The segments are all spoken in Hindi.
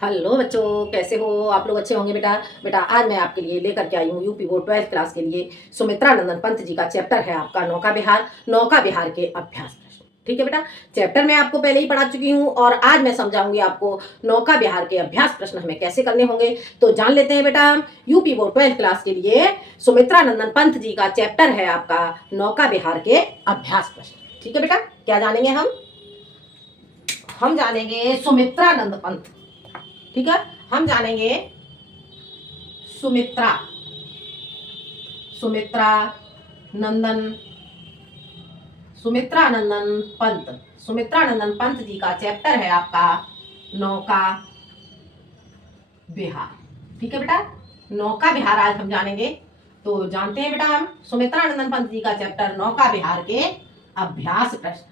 हेलो बच्चों, कैसे हो आप लोग? अच्छे होंगे बेटा। बेटा आज मैं आपके लिए लेकर के आई हूँ यूपी बोर्ड 12th क्लास के लिए सुमित्रा नंदन पंत जी का चैप्टर है आपका नौका बिहार के अभ्यास प्रश्न। ठीक है बेटा, चैप्टर मैं आपको पहले ही पढ़ा चुकी हूँ और आज मैं समझाऊंगी आपको नौका बिहार के अभ्यास प्रश्न हमें कैसे करने होंगे। तो जान लेते हैं बेटा, हम यूपी बोर्ड 12th क्लास के लिए सुमित्रा नंदन पंत जी का चैप्टर है आपका नौका बिहार के अभ्यास प्रश्न। ठीक है बेटा, क्या जानेंगे हम जानेंगे सुमित्रा नंद पंत। ठीक है, हम जानेंगे सुमित्रा सुमित्रा नंदन सुमित्रा नंदन पंत सुमित्रा नंदन पंत जी का चैप्टर है आपका नौका बिहार। ठीक है बेटा, नौका बिहार आज हम जानेंगे। तो जानते हैं बेटा, हम सुमित्रा नंदन पंत जी का चैप्टर नौका बिहार के अभ्यास प्रश्न।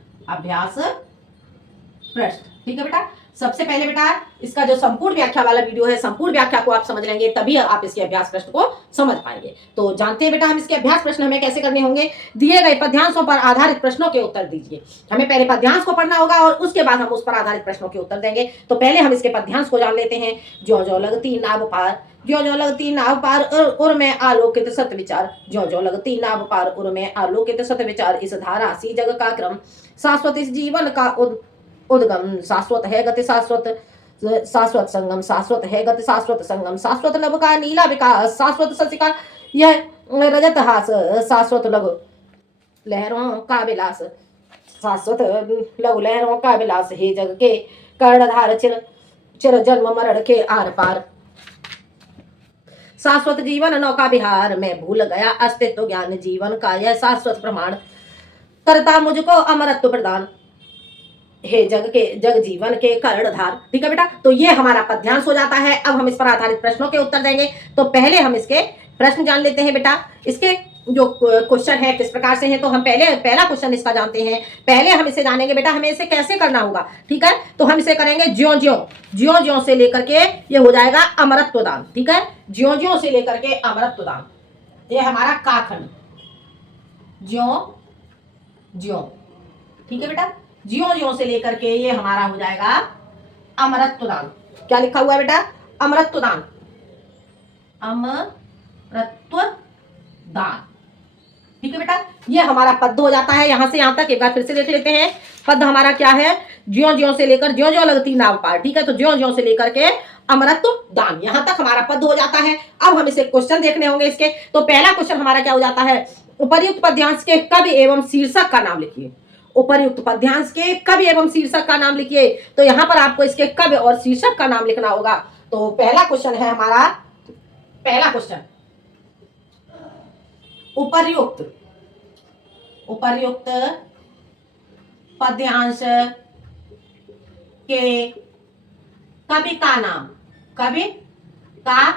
ठीक है बेटा, सबसे पहले बेटा इसका जो संपूर्ण व्याख्या वाला वीडियो है, संपूर्ण व्याख्या को आप समझ लेंगे तभी आप इसके अभ्यास प्रश्न को समझ पाएंगे। तो जानते हैं बेटा, हम इसके अभ्यास प्रश्न हमें कैसे करने होंगे। दिए गए पद्यांशों पर आधारित प्रश्नों के उत्तर दीजिए। हमें पहले पद्यांश को पढ़ना होगा और उसके बाद हम उस पर आधारित प्रश्नों के उत्तर देंगे। तो पहले हम इसके पद्यांश को जान लेते हैं। ज्यो ज्यो लगती नाव पार, ज्यो ज्यो लगती नाव पार उर में आलोकित सत विचार, ज्यो ज्यो लगती नाव पार उर में आलोकित सत विचार, इस धारा सी जग का क्रम, शाश्वत इस जीवन का उद्गम, शाश्वत है गति शाश्वत संगम, शाश्वत है गति शाश्वत संगम, शाश्वत नभ का नीला विकास, शाश्वत शशिका यह रजत हास, शाश्वत लघु लहरों का विलास, शाश्वत लघु लहरों का विलास, हे जग के कर्णधार चिर चिर जन्म मरण के आर पार, शाश्वत जीवन नौका विहार, मैं भूल गया अस्तित्व ज्ञान, जीवन का यह शाश्वत प्रमाण, करता मुझको अमरत्व प्रदान, हे जग जीवन के कर्णधार। ठीक है बेटा, तो ये हमारा पद्यांश हो जाता है। अब हम इस पर आधारित प्रश्नों के उत्तर देंगे। तो पहले हम इसके प्रश्न जान लेते हैं बेटा। इसके जो क्वेश्चन है किस प्रकार से है, तो हम पहला क्वेश्चन इसका जानते हैं। पहले हम इसे जानेंगे बेटा, हमें इसे कैसे करना होगा। ठीक है, तो हम इसे करेंगे ज्यो ज्यो से लेकर के ये हो जाएगा अमरत्व दान। ठीक है, ज्यो ज्यो से लेकर के अमरत्व दान, ये हमारा काखंड ज्यो ज्यो। ठीक है बेटा, ज्यो ज्यो से लेकर के ये हमारा हो जाएगा अमरत्व दान। क्या लिखा हुआ है बेटा? अमरत्व दान, अमरत्व दान। ठीक है बेटा, ये हमारा पद हो जाता है। यहां से यहां तक एक बार फिर से देख लेते हैं। पद हमारा क्या है? ज्यो ज्यो से लेकर ज्यो ज्यो लगती नाव पार। ठीक है, तो ज्यो ज्यो से लेकर के अमरत्व दान, यहां तक हमारा पद हो जाता है। अब हम इसे क्वेश्चन देखने होंगे इसके। तो पहला क्वेश्चन हमारा क्या हो जाता है? उपर्युक्त पद्यांश के कवि एवं शीर्षक का नाम लिखिए। उपर्युक्त पद्यांश के कवि एवं शीर्षक का नाम लिखिए। तो यहां पर आपको इसके कवि और शीर्षक का नाम लिखना होगा। तो पहला क्वेश्चन है हमारा, पहला क्वेश्चन उपर्युक्त पद्यांश के कवि का नाम, कवि का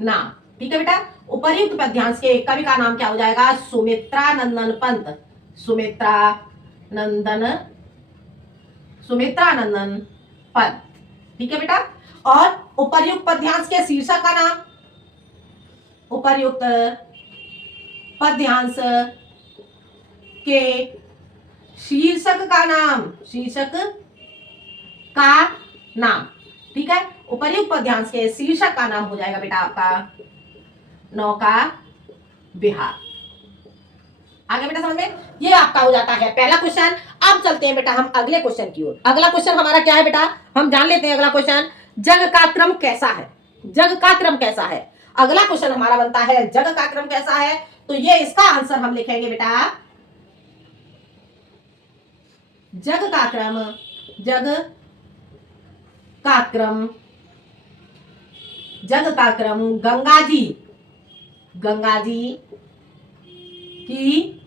नाम। ठीक है बेटा, उपर्युक्त पद्यांश के कवि का नाम क्या हो जाएगा? सुमित्रा नंदन पंत, सुमित्रा नंदन पंत। ठीक है बेटा, और उपर्युक्त पद्यांश के शीर्षक का नाम, उपर्युक्त पद्यांश के शीर्षक का नाम। ठीक है, उपर्युक्त पद्यांश के शीर्षक का नाम हो जाएगा बेटा आपका नौका बिहार। आगे बेटा समझ में, ये आपका हो जाता है पहला क्वेश्चन। अब चलते हैं बेटा हम अगले क्वेश्चन की ओर। अगला क्वेश्चन हमारा क्या है बेटा? हम जान लेते हैं अगला क्वेश्चन, जग का क्रम कैसा है? जग का क्रम कैसा है? अगला क्वेश्चन हमारा बनता है जग का क्रम कैसा है। तो ये इसका आंसर हम लिखेंगे बेटा, जग का क्रम गंगा जी की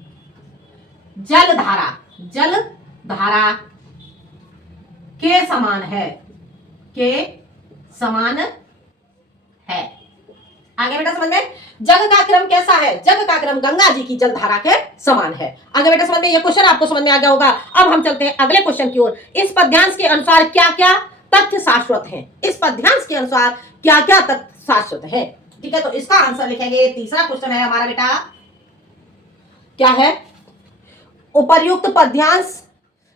जल धारा के समान है। आगे बेटा समझ में, जग का क्रम कैसा है? जग का क्रम गंगा जी की जलधारा के समान है। आगे बेटा समझ में, ये क्वेश्चन आपको समझ में आ गया होगा। अब हम चलते हैं अगले क्वेश्चन की ओर। इस पद्यांश के अनुसार क्या क्या तथ्य शाश्वत हैं? इस पद्यांश के अनुसार क्या क्या तथ्य शाश्वत है? ठीक है, तो इसका आंसर लिखेंगे। तीसरा क्वेश्चन है हमारा बेटा, क्या है? उपर्युक्त पद्यांश,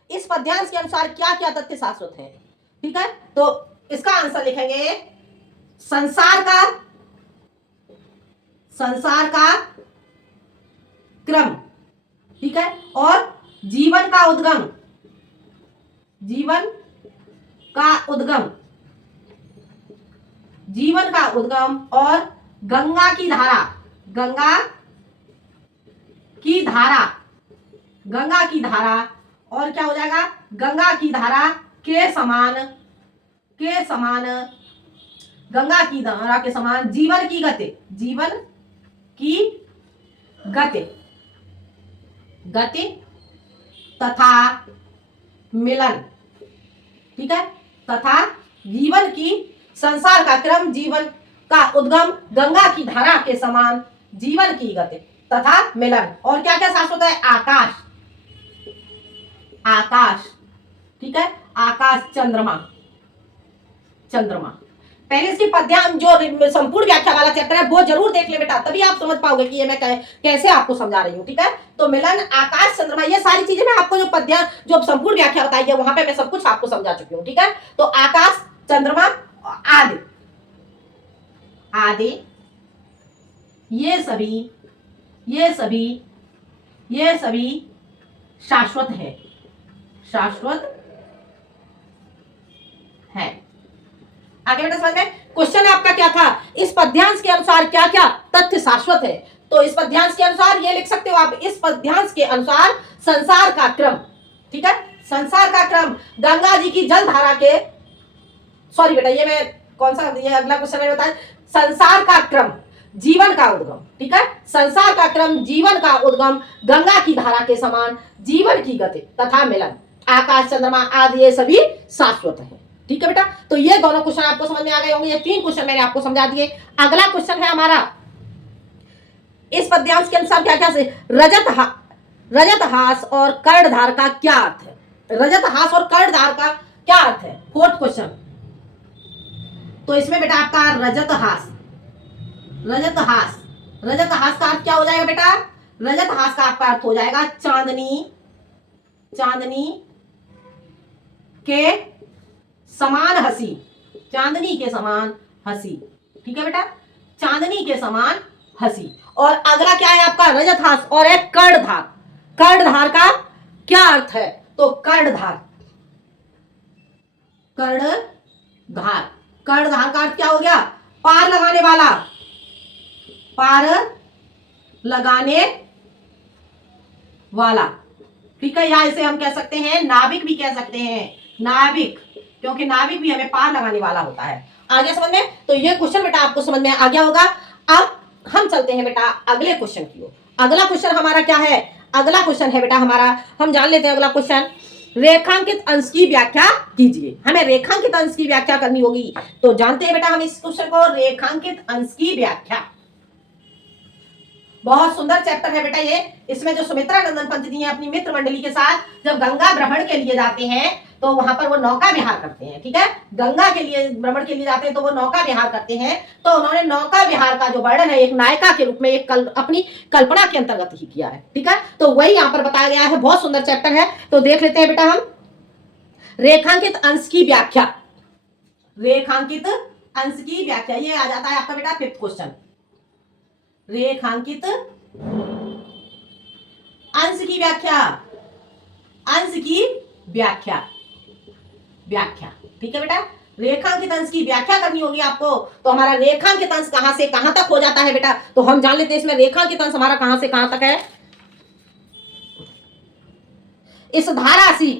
इस पद्यांश के अनुसार क्या क्या तथ्य शाश्वत है? ठीक है, तो इसका आंसर लिखेंगे संसार का क्रम, ठीक है, और जीवन का उद्गम, जीवन का उद्गम, जीवन का उद्गम और गंगा की धारा, गंगा की धारा, गंगा की धारा, और क्या हो जाएगा, गंगा की धारा के समान, के समान, गंगा की धारा के समान जीवन की गति, जीवन की गति, गति तथा मिलन, ठीक है, तथा जीवन की, संसार का क्रम, जीवन का उद्गम, गंगा की धारा के समान जीवन की गति तथा मिलन, और क्या क्या शाश्वत है, आकाश, आकाश, ठीक है, आकाश, चंद्रमा, चंद्रमा। पहले इसकी पद्यांश जो संपूर्ण व्याख्या वाला चैप्टर है वो जरूर देख ले बेटा, तभी आप समझ पाओगे कि ये मैं कैसे आपको समझा रही हूँ, ठीक है। तो मिलन, आकाश, चंद्रमा, ये सारी चीजें मैं आपको जो पद्यांश जो संपूर्ण व्याख्या बताई है वहां पे मैं सब कुछ आपको समझा चुकी हूँ, ठीक है। तो आकाश, चंद्रमा, आदि, आदि, ये सभी शाश्वत है, शाश्वत है। आगे बेटा समझ में, क्वेश्चन आपका क्या था, इस पद्यांश के अनुसार क्या क्या तथ्य शाश्वत है, तो इस पद्यांश के अनुसार ये लिख सकते हो आप, इस पद्यांश के अनुसार संसार का क्रम, ठीक है, संसार का क्रम, गंगा जी की जल धारा के, सॉरी बेटा ये मैं कौन सा, ये अगला क्वेश्चन मैंने बताया, संसार का क्रम, जीवन का उद्गम, ठीक है, संसार का क्रम, जीवन का उद्गम, गंगा की धारा के समान जीवन की गति तथा मिलन, आकाश, चंद्रमा आदि ये सभी शाश्वत है, ठीक है बेटा। तो ये दोनों क्वेश्चन आपको समझ में आ गए होंगे, ये 3 क्वेश्चन मैंने आपको समझा दिए। अगला क्वेश्चन है हमारा, इस पद्यांश के अनुसार क्या क्या से रजत हास और कर्णधार का क्या अर्थ है, रजत हास और कर्णधार का क्या अर्थ है, 4th क्वेश्चन। तो इसमें बेटा आपका रजत हास का अर्थ क्या हो जाएगा बेटा, रजत हास का आपका अर्थ हो जाएगा चांदनी के समान हंसी, चांदनी के समान हंसी, ठीक है बेटा, चांदनी के समान हंसी। और अगला क्या है आपका, रजत हास और एक कर्णधार, कर्णधार का क्या अर्थ है, तो कर्णधार का अर्थ क्या हो गया, पार लगाने वाला, पार लगाने वाला, ठीक है, या इसे हम कह सकते हैं नाविक भी कह सकते हैं, नाविक, क्योंकि नाविक भी हमें पार लगाने वाला होता है। आगे समझ में, तो ये क्वेश्चन बेटा आपको समझ में आ गया होगा। अब हम चलते हैं बेटा अगले क्वेश्चन की ओर। अगला क्वेश्चन हमारा क्या है, अगला क्वेश्चन है बेटा हमारा, हम जान लेते हैं अगला क्वेश्चन, रेखांकित अंश की व्याख्या कीजिए। हमें रेखांकित अंश की व्याख्या करनी होगी, तो जानते हैं बेटा हम इस क्वेश्चन को, रेखांकित अंश की व्याख्या, बहुत सुंदर चैप्टर है बेटा ये। इसमें जो सुमित्रा नंदन पंत जी हैं अपनी मित्र मंडली के साथ जब गंगा भ्रमण के लिए जाते हैं तो वहां पर वो नौका विहार करते हैं, ठीक है, गंगा के लिए भ्रमण के लिए जाते हैं तो वो नौका विहार करते हैं। तो उन्होंने नौका विहार का जो वर्णन है एक नायिका के रूप में अपनी कल्पना के अंतर्गत ही किया है, ठीक है, तो वही यहाँ पर बताया गया है, बहुत सुंदर चैप्टर है। तो देख लेते हैं बेटा हम रेखांकित अंश की व्याख्या, रेखांकित अंश की व्याख्या, ये आ जाता है आपका बेटा 5th क्वेश्चन, रेखांकित अंश की व्याख्या, अंश की व्याख्या, ठीक है बेटा, रेखांकित अंश की व्याख्या करनी होगी आपको। तो हमारा रेखांकित अंश कहां से कहां तक हो जाता है बेटा, तो हम जान लेते हैं इसमें रेखांकित अंश हमारा कहां से कहां तक है, इस धारासी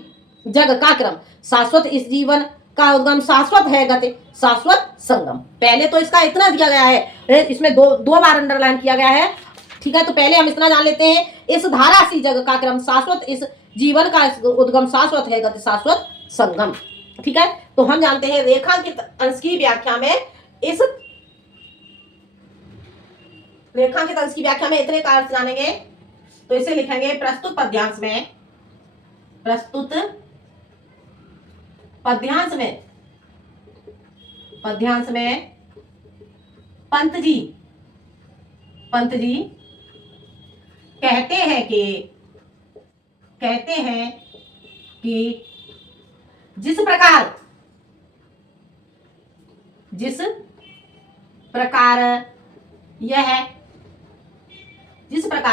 जग का क्रम, शाश्वत इस जीवन का उद्गम, शाश्वत है गति, शाश्वत संगम। पहले तो इसका इतना दिया गया है, इसमें दो बार अंडरलाइन किया गया है, ठीक है, तो पहले हम इतना जान लेते हैं, इस धारासी जग का क्रम, शाश्वत इस जीवन का उद्गम, शाश्वत है गति, शाश्वत संगम, ठीक है। तो हम जानते हैं रेखांकित अंश की व्याख्या में, इस रेखांकित अंश की व्याख्या में इतने का अर्थ जानेंगे, तो इसे लिखेंगे प्रस्तुत पद्यांश में, प्रस्तुत पद्यांश में पंत जी कहते हैं कि जिस प्रकार जिस प्रकार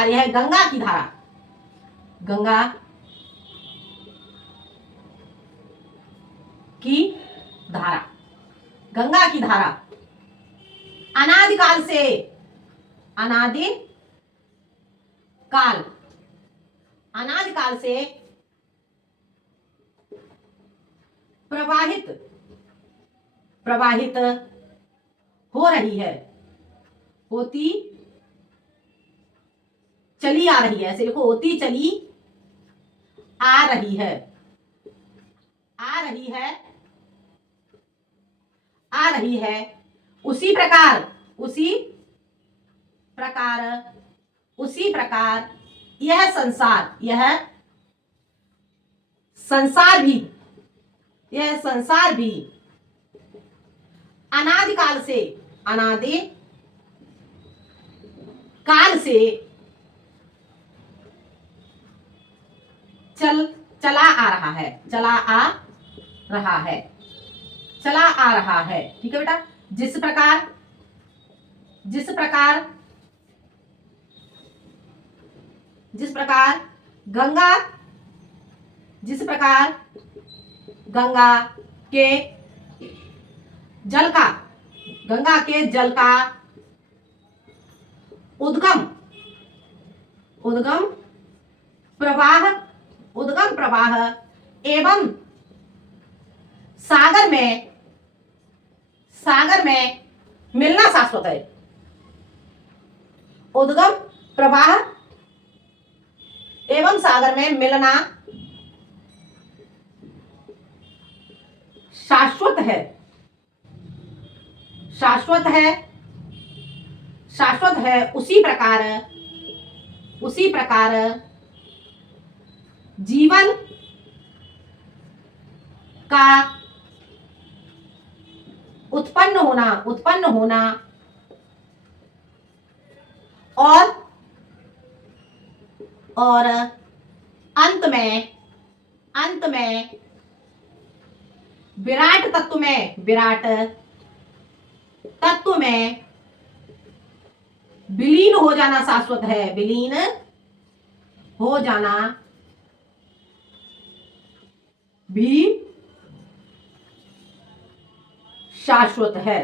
यह गंगा की धारा, गंगा की धारा, गंगा की धारा अनादिकाल से, अनादिकाल से प्रवाहित हो रही है, होती चली आ रही है, ऐसे लिखो, होती चली आ रही है, आ रही है, आ रही है। उसी प्रकार यह संसार भी अनादिकाल से चला आ रहा है। ठीक है बेटा, जिस प्रकार गंगा के जल का उद्गम प्रवाह एवं सागर में मिलना शाश्वत है। उद्गम प्रवाह एवं सागर में मिलना शाश्वत है। उसी प्रकार जीवन का उत्पन्न होना और अंत में विराट तत्व में विलीन हो जाना शाश्वत है। विलीन हो जाना भी शाश्वत है।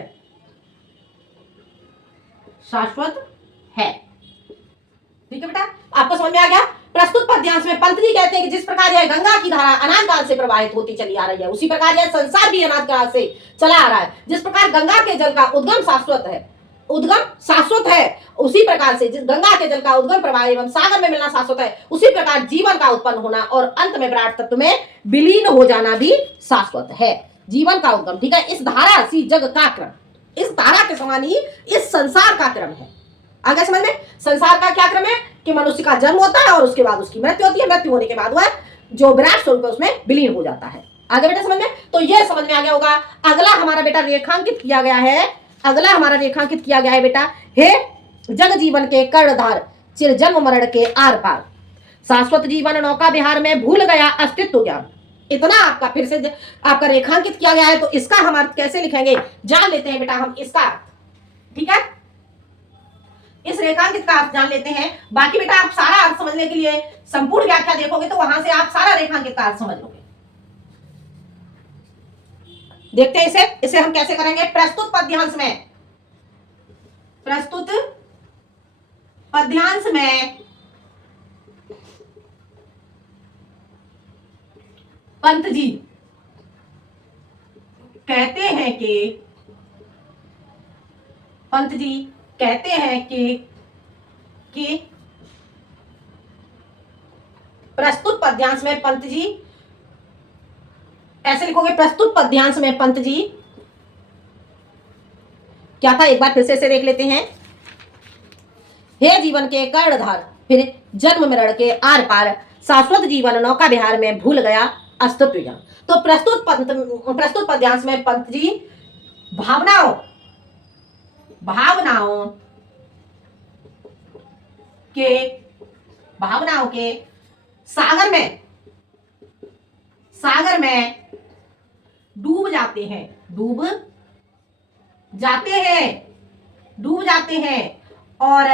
ठीक है बेटा, आपको समझ में आ गया। प्रस्तुत पद्यांश में पंत जी कहते हैं कि जिस प्रकार यह गंगा की धारा अनादिकाल से प्रवाहित होती चली आ रही है, उसी प्रकार यह संसार भी अनादिकाल से चला आ रहा है। जिस प्रकार गंगा के जल का उद्गम शाश्वत है, उसी प्रकार से जिस गंगा के जल का उद्गम प्रवाह एवं सागर में मिलना शाश्वत है, उसी प्रकार जीवन का उत्पन्न होना और अंत में विराट तत्व में विलीन हो जाना भी शाश्वत है। जीवन का उद्गम, ठीक है, इस धारा सी जग का क्रम, इस धारा के समान ही इस संसार का क्रम है। आगे समझ में, संसार का क्या क्रम है कि मनुष्य का जन्म होता है और उसके बाद उसकी मृत्यु होती है। मृत्यु होने के बाद वह जो विराट स्वरूप है उसमें विलीन हो जाता है। आगे बेटा समझ में, तो यह समझ में आ गया होगा। अगला हमारा बेटा रेखांकित किया गया है बेटा, हे जग जीवन के कर्णधार, चिर जन्म मरण के आर पार, शाश्वत जीवन नौका विहार में भूल गया अस्तित्व ज्ञान। इतना आपका फिर से आपका रेखांकित किया गया है, तो इसका हम अर्थ कैसे लिखेंगे जान लेते हैं बेटा हम इसका। ठीक है, इस रेखांकित का अर्थ जान लेते हैं। बाकी बेटा आप सारा अर्थ समझने के लिए संपूर्ण व्याख्या देखोगे तो वहां से आप सारा रेखांकित का अर्थ समझ लोगे। देखते हैं इसे हम कैसे करेंगे। प्रस्तुत पद्यांश में पंत जी कहते हैं कि प्रस्तुत पद्यांश में पंत जी, ऐसे लिखोगे, प्रस्तुत पद्यांश में पंत जी क्या था, एक बार फिर से देख लेते हैं। हे जीवन के कर्णधार, फिर जन्म मरण के आर पार, शाश्वत जीवन नौका विहार में भूल गया अस्तित्व ज्ञान। तो प्रस्तुत पद्यांश में पंत जी भावनाओं के सागर में डूब जाते हैं, जाते हैं, डूब जाते हैं और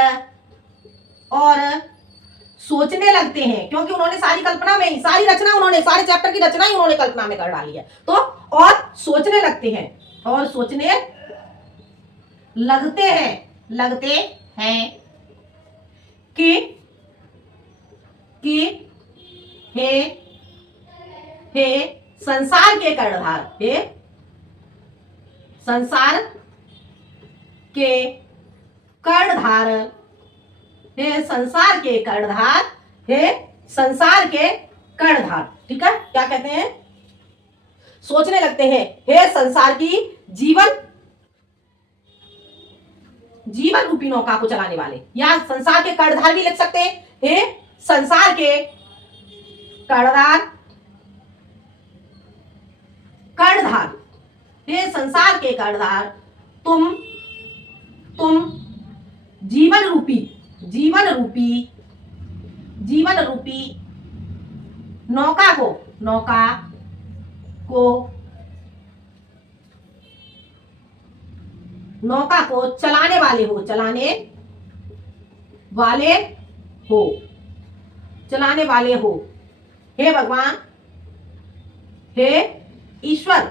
सोचने लगते हैं, क्योंकि उन्होंने सारी कल्पना में ही, सारी रचना उन्होंने, सारे चैप्टर की रचना ही उन्होंने कल्पना में कर डाली है। तो और सोचने लगते हैं, और सोचने लगते हैं कि हे हे संसार के कर्णधार, हे संसार के कर्णधार, हे संसार के कर्णधार, हे संसार के कर्णधार। ठीक है, क्या कहते हैं? सोचने लगते हैं, हे संसार की जीवन रूपी नौका को चलाने वाले, या संसार के कर्णधार भी लिख सकते हैं, हे संसार के कर्णधार, हे संसार के कर्णधार, तुम जीवन रूपी नौका को चलाने वाले हो, हे भगवान, हे ईश्वर,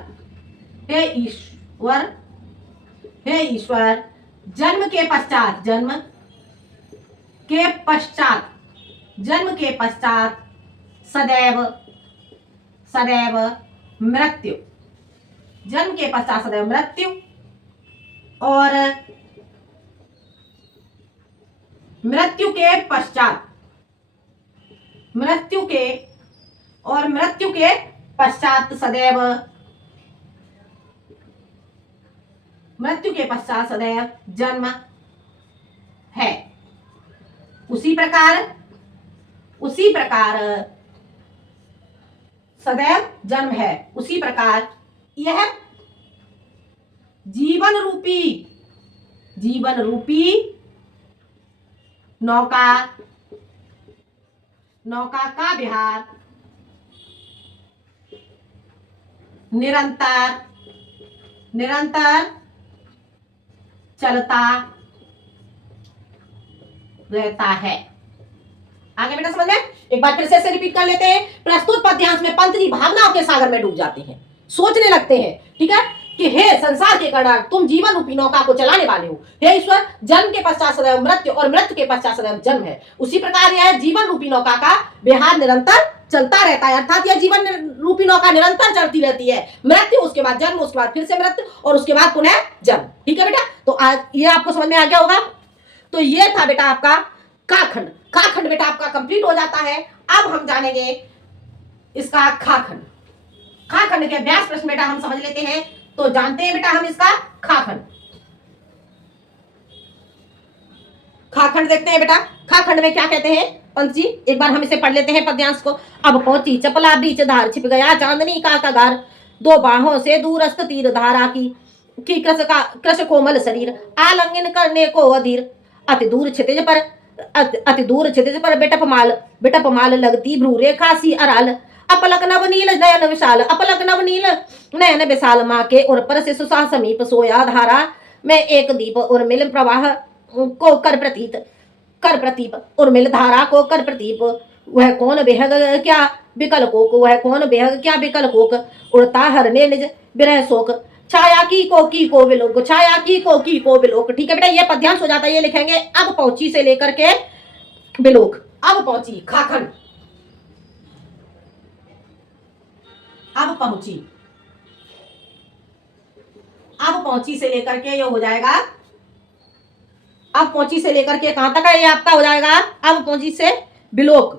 जन्म के पश्चात सदैव मृत्यु, जन्म के पश्चात सदैव मृत्यु, और मृत्यु के पश्चात सदैव जन्म है। उसी प्रकार सदैव जन्म है, उसी प्रकार यह जीवन रूपी नौका का विहार निरंतर चलता रहता है। आगे बेटा समझ में? एक बार फिर से रिपीट कर लेते हैं। प्रस्तुत पद्यांश में पंत जी भावनाओं के सागर में डूब जाते हैं, सोचने लगते हैं, ठीक है, कि हे संसार के कर्णधार, तुम जीवन रूपी नौका को चलाने वाले हो, हे ईश्वर, जन्म के पश्चात सदैव मृत्यु और मृत्यु के पश्चात सदैव जन्म है। उसी प्रकार यह जीवन रूपी नौका का विहार निरंतर चलता रहता है, अर्थात यह जीवन रूपी नौका निरंतर चलती रहती है। मृत्यु, उसके बाद जन्म, उसके बाद फिर से मृत्यु, और उसके बाद पुनः जन्म। ठीक है बेटा, तो आज ये आपको समझ में आ गया होगा। तो ये था बेटा आपका का खंड बेटा आपका कंप्लीट हो जाता है। अब हम जानेंगे इसका खा खंड के अभ्यास प्रश्न बेटा हम समझ लेते हैं। तो जानते हैं बेटा हम इसका खा खंड देखते हैं बेटा। खा खंड में क्या कहते हैं पंत जी, एक बार हम इसे पढ़ लेते हैं पद्यांश को। अब पहुंची चपला बीच धार, छिप गया चांदनी का कगार, दो बाहों से दूरस्थ तीर धारा की कृष कोमल शरीर, आलिंगन करने को अधीर, अति दूर क्षितिज पर बिटप माल लगती भ्रू रेखा सी अराल, अपलक नवनील नयन विशाल माँ के और पर से सुसा समीप सोया धारा में एक दीप और मिल प्रवाह को कर प्रतीप उर्मिल धारा को कर प्रतीप, वह कौन बेहग क्या विकल कोक, उड़ता हरने निज विरह शोक, छाया की को बिलोक। ठीक है बेटा, ये पद्यांश हो जाता है। ये लिखेंगे अब पहुंची से लेकर के बिलोक। अब पहुंची खाखन, अब पहुंची से लेकर के ये हो जाएगा, अब पहुंची से लेकर के कहां तक है ये आपका हो जाएगा, अब पहुंची से बिलोक।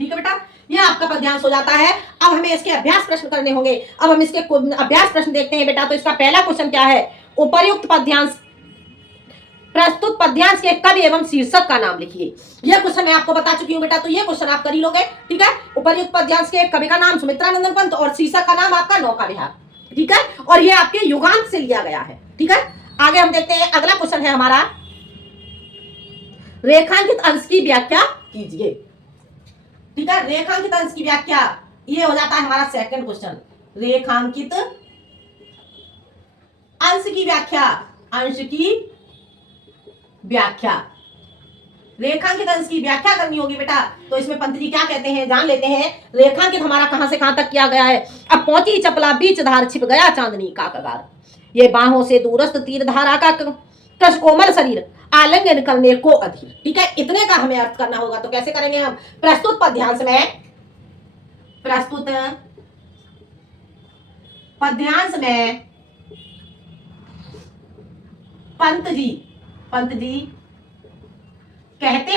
ठीक है बेटा, ये आपका पद्यांश हो जाता है। अब हमें इसके अभ्यास प्रश्न करने होंगे। अब हम इसके अभ्यास प्रश्न देखते हैं बेटा। तो इसका पहला क्वेश्चन क्या है, उपर्युक्त पद्यांश प्रस्तुत पद्यांश के कवि एवं शीर्षक का नाम लिखिए। यह क्वेश्चन मैं आपको बता चुकी हूं बेटा, तो ये क्वेश्चन आप कर ही लोगे। ठीक है, उपर्युक्त पद्यांश के कवि का नाम सुमित्रानंदन पंत और शीर्षक का नाम आपका नौका विहार। ठीक है, और ये आपके युगांत से लिया गया है। ठीक है, आगे हम देखते हैं। अगला क्वेश्चन है हमारा, रेखांकित अंश की व्याख्या कीजिए। ठीक है, रेखांकित अंश की व्याख्या ये हो जाता है हमारा सेकंड क्वेश्चन। रेखांकित अंश की व्याख्या, अंश की व्याख्या, रेखांकित अंश की व्याख्या करनी होगी बेटा। तो इसमें पंत जी क्या कहते हैं जान लेते हैं। रेखांकित हमारा कहां से कहां तक किया गया है। अब पहुंची चपला बीच धार छिप गया चांदनी का कगार, ये बाहों से दूरस्थ तीर धारा का कृष कोमल शरीर आलिंगन करने को अधीर। ठीक है, इतने का हमें अर्थ करना होगा। तो कैसे करेंगे हम। प्रस्तुत पद्यांश में, प्रस्तुत पद्यांश में पंत जी कहते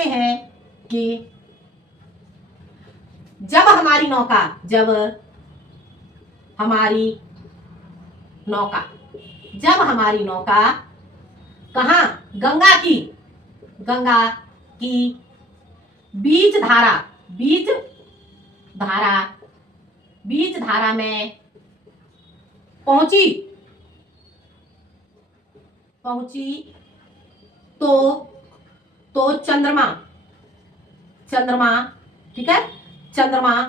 हैं कि जब हमारी नौका, जब हमारी नौका कहां, गंगा की बीच धारा में पहुंची तो चंद्रमा, ठीक है, चंद्रमा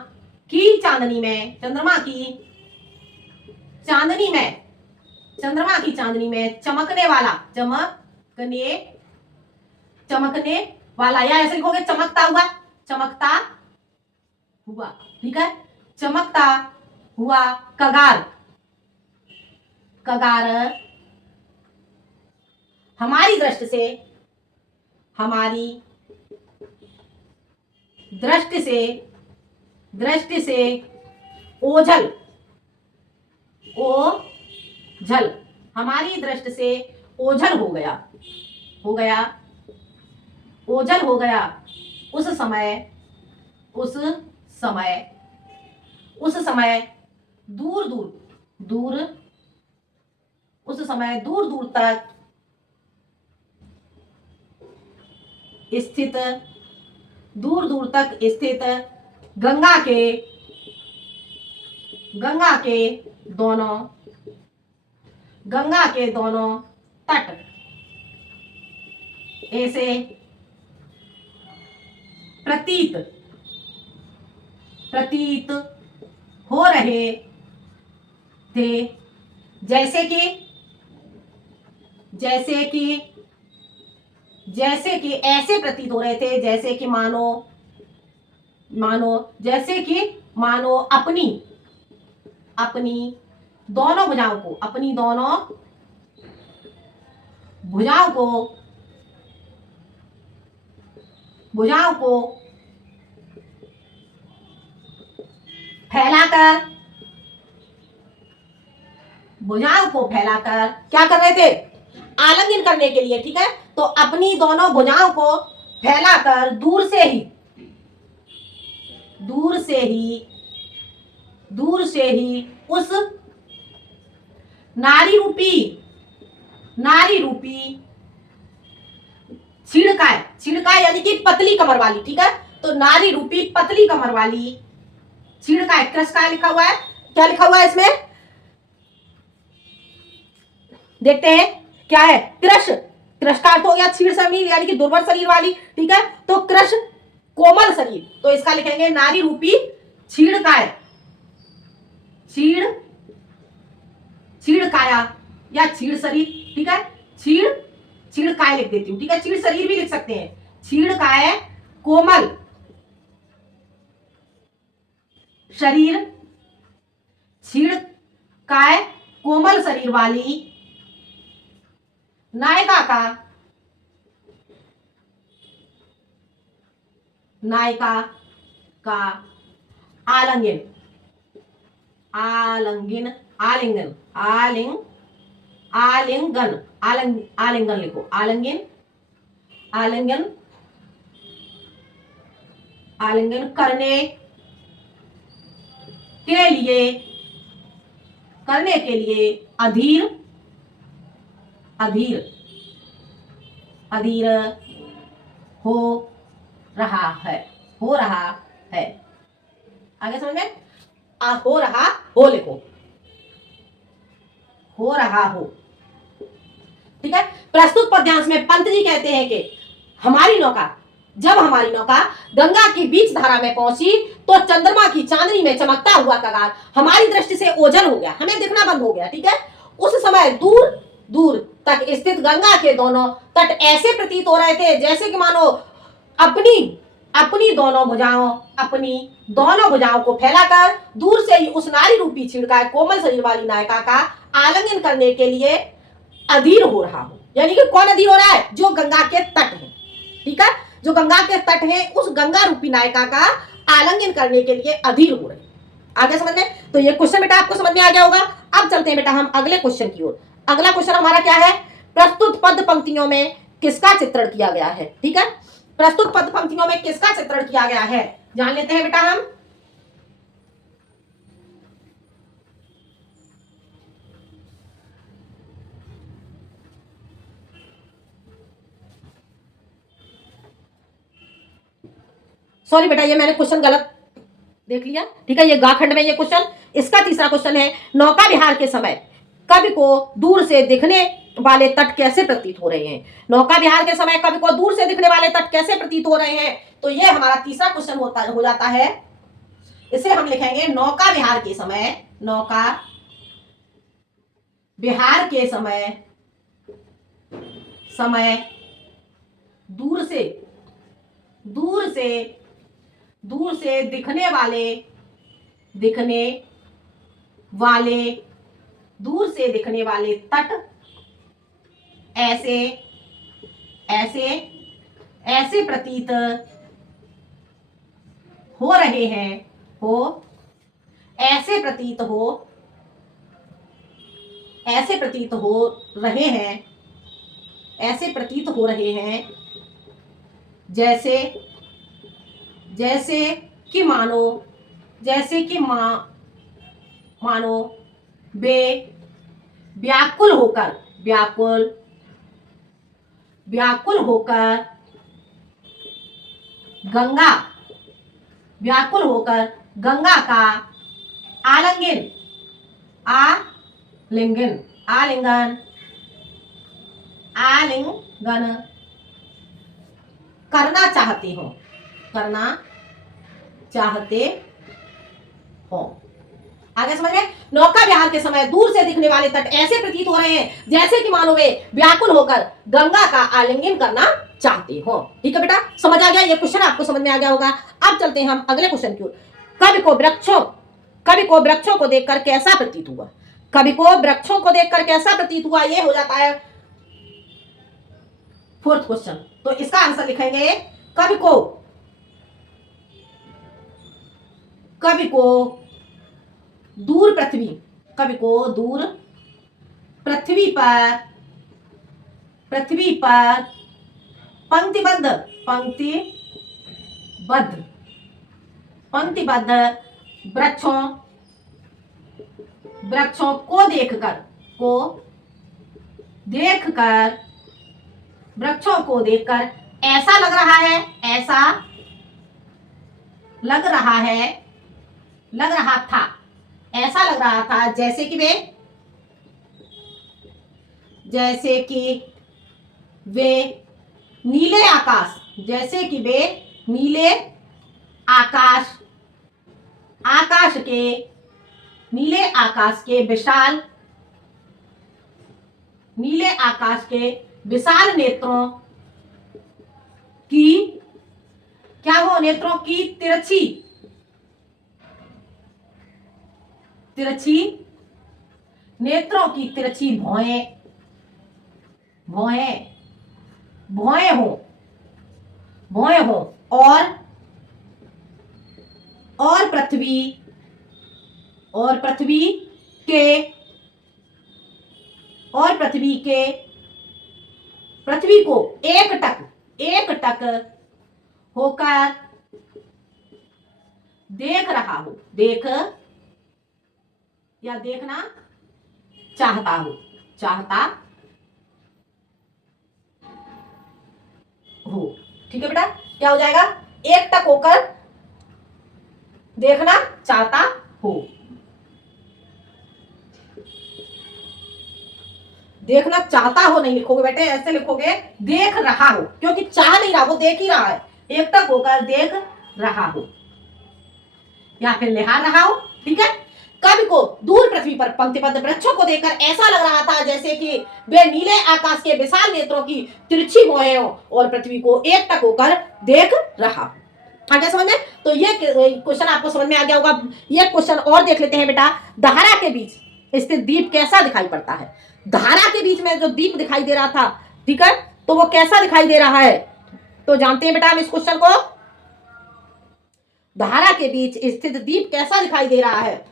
की चांदनी में चमकने वाला, या ऐसे लिखोगे चमकता हुआ, ठीक है, चमकता हुआ कगार हमारी दृष्टि से ओझल, हमारी दृष्टि से ओझल हो गया। उस समय दूर दूर तक स्थित गंगा के दोनों तट ऐसे प्रतीत हो रहे थे जैसे कि ऐसे प्रतीत हो रहे थे जैसे कि मानो अपनी दोनों भुजाओं को फैलाकर क्या कर रहे थे, आलिंगन करने के लिए। ठीक है, तो अपनी दोनों भुजाओं को फैलाकर दूर से ही उस नारी रूपी छिड़काए यानी कि पतली कमर वाली, ठीक है, तो नारी रूपी पतली कमर वाली छिड़काए, कृषकाय लिखा हुआ है, क्या लिखा हुआ है इसमें देखते हैं क्या है। कृष का अर्थ हो गया क्षीण शरीर यानी कि दुर्बल शरीर वाली, ठीक है, तो कृष कोमल शरीर, तो इसका लिखेंगे नारी रूपी छीड़काया या छीड़ शरीर, ठीक है, छीड़काय लिख देती हूँ, ठीक है, छीड़ शरीर भी लिख सकते हैं। छीड़काय कोमल शरीर, छीड़काय कोमल शरीर वाली नायिका का आलिंगन लिखो, आलिंगन करने के लिए अधीर हो रहा है। आगे समझ में, हो रहा हो लिखो, हो रहा हो, ठीक है। प्रस्तुत पद्यांश में पंत जी कहते हैं कि हमारी नौका जब हमारी नौका गंगा की बीच धारा में पहुंची तो चंद्रमा की चांदनी में चमकता हुआ कगार हमारी दृष्टि से ओझल हो गया, हमें दिखना बंद हो गया। ठीक है, उस समय दूर दूर तक स्थित गंगा के दोनों तट ऐसे प्रतीत हो रहे थे जैसे कि मानो अपनी अपनी दोनों भुजाओं को फैलाकर दूर से ही उस नारी रूपी छिड़का कोमल शरीर वाली नायिका का आलिंगन करने के लिए अधीर हो रहा हो। यानी कि कौन अधीर हो रहा है? जो गंगा के तट है। ठीक है, जो गंगा के तट है उस गंगा रूपी नायिका का आलिंगन करने के लिए अधीर हो रहे। आगे समझ में? तो ये क्वेश्चन बेटा आपको समझ में आ गया होगा। अब चलते हैं बेटा हम अगले क्वेश्चन की ओर। अगला क्वेश्चन हमारा क्या है? प्रस्तुत पद पंक्तियों में किसका चित्रण किया गया है? ठीक है, प्रस्तुत पद पंक्तियों में किसका चित्रण किया गया है जान लेते हैं बेटा हम। सॉरी बेटा, ये मैंने क्वेश्चन गलत देख लिया। ठीक है, ये गा खंड में ये क्वेश्चन, इसका तीसरा क्वेश्चन है, नौका विहार के समय कवि को दूर से दिखने वाले तट कैसे प्रतीत हो रहे हैं? नौका विहार के समय कवि को दूर से दिखने वाले तट कैसे प्रतीत हो रहे हैं? तो ये हमारा तीसरा क्वेश्चन हो जाता है। इसे हम लिखेंगे नौका विहार के समय, नौका विहार के समय दूर से दिखने वाले तट ऐसे प्रतीत हो रहे हैं जैसे कि मानो वे व्याकुल होकर गंगा का आलिंगन करना चाहते हो। आगे समझ में? नौका विहार के समय दूर से दिखने वाले तट ऐसे प्रतीत हो रहे हैं जैसे कि मानो वे व्याकुल होकर गंगा का आलिंगन करना चाहते हो। ठीक है बेटा, समझ आ गया? ये क्वेश्चन आपको समझ में आ गया होगा। अब चलते हैं हम अगले क्वेश्चन की ओर। कवि को वृक्षों को देखकर कैसा प्रतीत हुआ? ये हो जाता है फोर्थ क्वेश्चन। तो इसका आंसर लिखेंगे, कवि को दूर पृथ्वी पर पंक्तिबद्ध वृक्षों को देखकर ऐसा लग रहा था जैसे कि वे नीले आकाश के विशाल नेत्रों की तिरछी भौएं हो और पृथ्वी को एकटक होकर देखना चाहता हो। ठीक है बेटा, क्या हो जाएगा? एकटक होकर देखना चाहता हो। देखना चाहता हो नहीं लिखोगे बेटे, ऐसे लिखोगे देख रहा हो, क्योंकि चाह नहीं रहा, वो देख ही रहा है। एकटक होकर देख रहा हो या फिर निहार रहा हो। ठीक है, कवि को दूर पृथ्वी पर पंक्तिबद्ध वृक्षों को देखकर ऐसा लग रहा था जैसे कि वे नीले आकाश के विशाल नेत्रों की तिरछी भुजाएं हो और पृथ्वी को एकटक होकर देख रहा हो। आगे समझ में? तो ये क्वेश्चन आपको समझ में आ गया होगा। ये क्वेश्चन और देख लेते हैं बेटा। धारा के बीच स्थित द्वीप कैसा दिखाई पड़ता है? धारा के बीच में जो द्वीप दिखाई दे रहा था, ठीक है, तो वो कैसा दिखाई दे रहा है? तो जानते हैं बेटा हम इस क्वेश्चन को। धारा के बीच स्थित द्वीप कैसा दिखाई दे रहा है?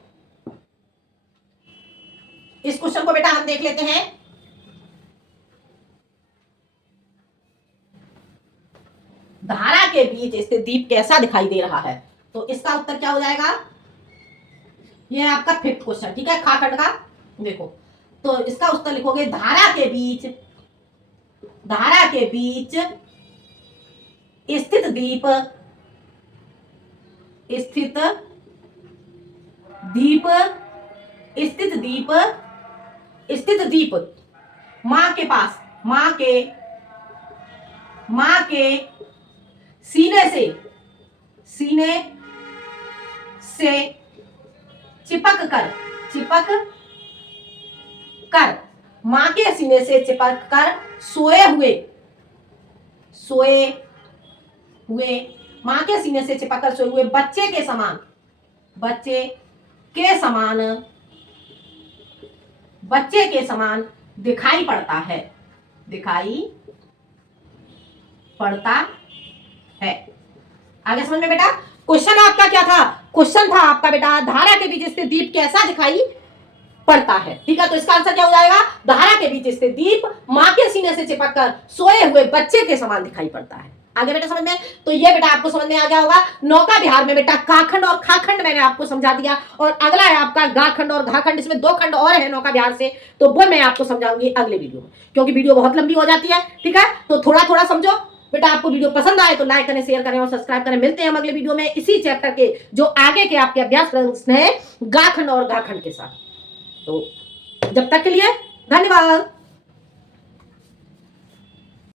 इस क्वेश्चन को बेटा हम देख लेते हैं। धारा के बीच स्थित द्वीप कैसा दिखाई दे रहा है? तो इसका उत्तर क्या हो जाएगा? ये है आपका 5th क्वेश्चन। ठीक है, खाखंड का। देखो, तो इसका उत्तर लिखोगे धारा के बीच स्थित द्वीप मां के पास, मां के सीने से चिपक कर मां के सीने से चिपक कर सोए हुए मां के सीने से चिपक कर सोए हुए बच्चे के समान दिखाई पड़ता है। आगे समझ में बेटा? क्वेश्चन आपका क्या था? क्वेश्चन था आपका बेटा धारा के बीच स्थित द्वीप कैसा दिखाई पड़ता है। ठीक है, तो इसका आंसर क्या हो जाएगा? धारा के बीच स्थित द्वीप मां के सीने से चिपक कर सोए हुए बच्चे के समान दिखाई पड़ता है। आगे बेटा समझ में? तो ये बेटा आपको समझ में आ गया होगा। नौका विहार में बेटा काखंड और खाखंड मैंने आपको समझा दिया, और अगला है आपका गाखंड और घाखंड। इसमें 2 खंड और है नौका विहार से, तो वो मैं आपको समझाऊंगी अगले वीडियो में, क्योंकि वीडियो बहुत लंबी हो जाती है। ठीक है, तो थोड़ा थोड़ा समझो बेटा। आपको वीडियो पसंद आए तो लाइक करें, शेयर करें और सब्सक्राइब करें। मिलते हैं हम अगले वीडियो में इसी चैप्टर के जो आगे के आपके अभ्यास प्रश्न है गाखंड और घाखंड के साथ। तो जब तक के लिए धन्यवाद।